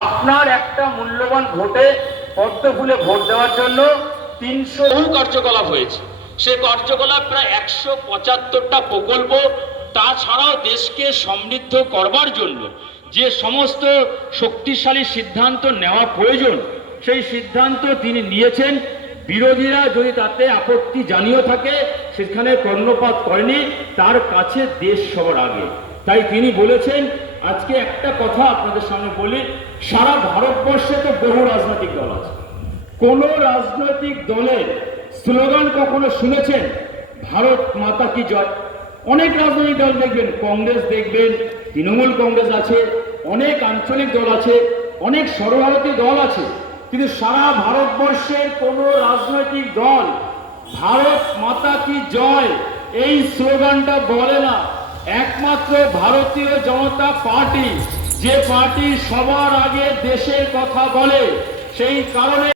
আপনার একটা মূল্যবান ভোটে পদ্ম ফুলে ভোট দেওয়ার জন্য তিনশো কার্যকলাপ হয়েছে। সে কার্যকলাপ প্রায় একশো পঁচাত্তরটা প্রকল্প, তাছাড়াও দেশকে সমৃদ্ধ করবার জন্য যে সমস্ত শক্তিশালী সিদ্ধান্ত নেওয়া প্রয়োজন, সেই সিদ্ধান্ত তিনি নিয়েছেন। বিরোধীরা যদি তাতে আপত্তি জানিয়ে থাকে, সেখানে কর্ণপাত করেনি, তার কাছে দেশ সবার আগে। তাই তিনি বলেছেন আজকে একটা কথা আপনাদের সামনে বলি, সারা ভারতবর্ষে তো বহু রাজনৈতিক দল আছে। কোন রাজনৈতিক দলের স্লোগান কখনো শুনেছেন? ভারত মাতা কি জয়? অনেক রাজনৈতিক দল দেখবেন, কংগ্রেস দেখবেন, তৃণমূল কংগ্রেস আছে, অনেক আঞ্চলিক দল আছে, অনেক সর্বভারতীয় দল আছে। কিন্তু সারা ভারতবর্ষের কোন রাজনৈতিক দল ভারত মাতা কি জয়, এই স্লোগানটা বলে না। একমাত্র ভারতীয় জনতা পার্টি যে পার্টি সবার আগে দেশের কথা বলে সেই কারণে